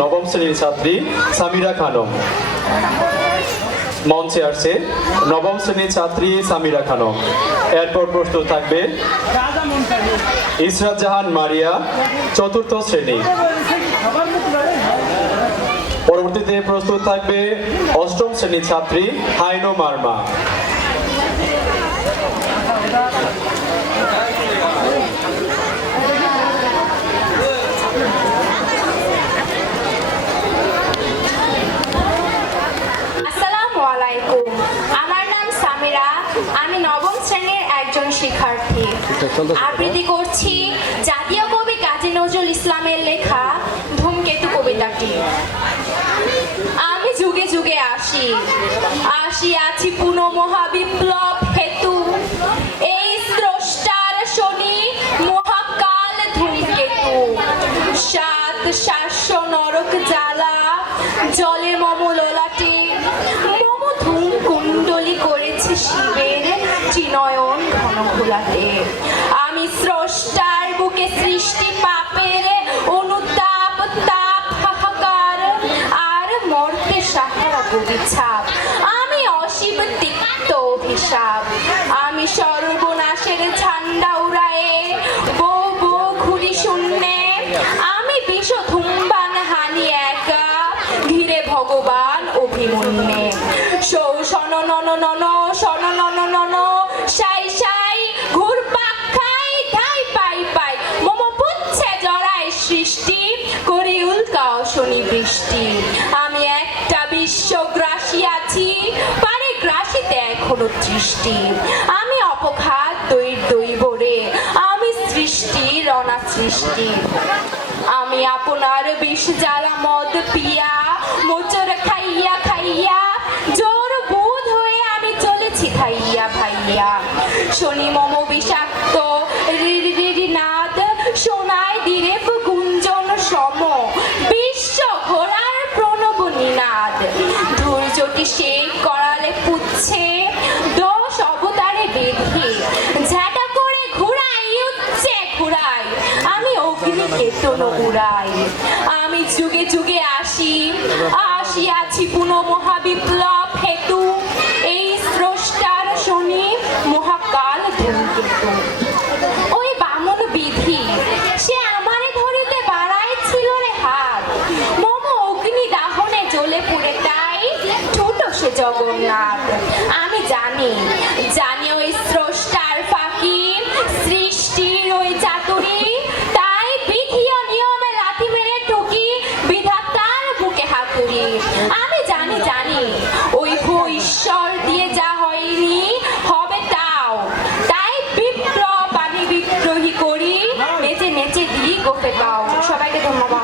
নবম শ্রেণীর ছাত্রী সামিরা খানম মঞ্চে আসছে। নবম শ্রেণীর ছাত্রী সামিরা খানম। এরপর প্রশ্ন থাকবে ইসরাত জাহান মারিয়া, চতুর্থ শ্রেণী। পরবর্তীতে প্রস্তুত থাকবে অষ্টম শ্রেণীর ছাত্রী হাইনো মার্মা। আমার নাম সামিরা, আমি নবম শ্রেণীর একজন শিক্ষার্থী। আবৃত্তি করছি জাতীয় কবি কাজী নজরুল ইসলামের লেখা ধূমকেতু কবিতাটি। আমি যুগে যুগে আছি পুনঃ মহাবিপ্লব হেতু, এই স্রষ্টার শনি মহাকাল ধূমকেতু। 700 নরক জ্বালা জলে মম ললাটে, মম ধূম কুণ্ডলী করেছে শিবের চিনয়ন ঘন ঘোলাটে। আমি স্রষ্টার বুকে সৃষ্টি পাপের অনুতাপ তাপ হাহাকার, আর মর্তে সাহারা গবিছাপ। আমি অশিব তিক্ত অভিশাপ, আমি সর্বনাশের ঝান্ডা উড়ায়ে বো বো ঘুরি শূন্যে। আমি বিষ ধূমবান হানি একা, ঘিরে ভগবান অভিমন্যে। সৌ শন নন নন শন নন নন সাই সাই ঘুরপাক খাই ধাই পাই পাই, মম পুচ্ছে জড়ায় সৃষ্টি করি উল্কা শনি বৃষ্টি। আমি একটা বিশ্বগ্রাসী আছি, পারে গ্রাসিতে এখনো দৃষ্টি। আমি অপঘাত দৈবরে, আমি সৃষ্টি রণা সৃষ্টি। আমি আপনার বিষ জ্বালা মদ পিয়া মোচর খাইয়া খাইয়া জোর বোধ হয়ে আমি চলেছি ভাইয়া ভাইয়া। শনি মম বিষাক্ত নাদ সোনায় দিরেপ গুঞ্জন সম, বিশ্ব ঘোড়ার প্রণব নিনাদ। ধৈর্যটি সেই করালে পুচ্ছে 10 অবতারে বেঁধে, ঝাঁটা করে ঘুরাই উচ্চে ঘুরাই, আমি অগ্নি কেতন উড়াই। আমি যুগে যুগে আছি পুনঃ মহাবিপ্লব হেতু, এই স্রষ্টার শনি মহাকাল ধূমকেতু। ওই বামন বিধি সে আমারে ধরিতে বাড়াইছিল রে হাত, মম অগ্নি দাহনে জ্বলে পুড়ে তাই ঠুট সে জগন্নাথ। আমি জানি ওই স্রষ্টার ফাঁকি সৃষ্টির ওই চাতুরি, তাই বিধি ও নিয়মে লাথি মেরে ঠুকি বিধাতার বুকে হাতুড়ি। আমি জানি ওই ঈশ্বর দিয়ে যা হয়নি হবে তাও, তাই বিপ্লব আমি বিদ্রোহী করি, নেচে নেচে দিই গোপে পাও। সবাইকে ধন্যবাদ।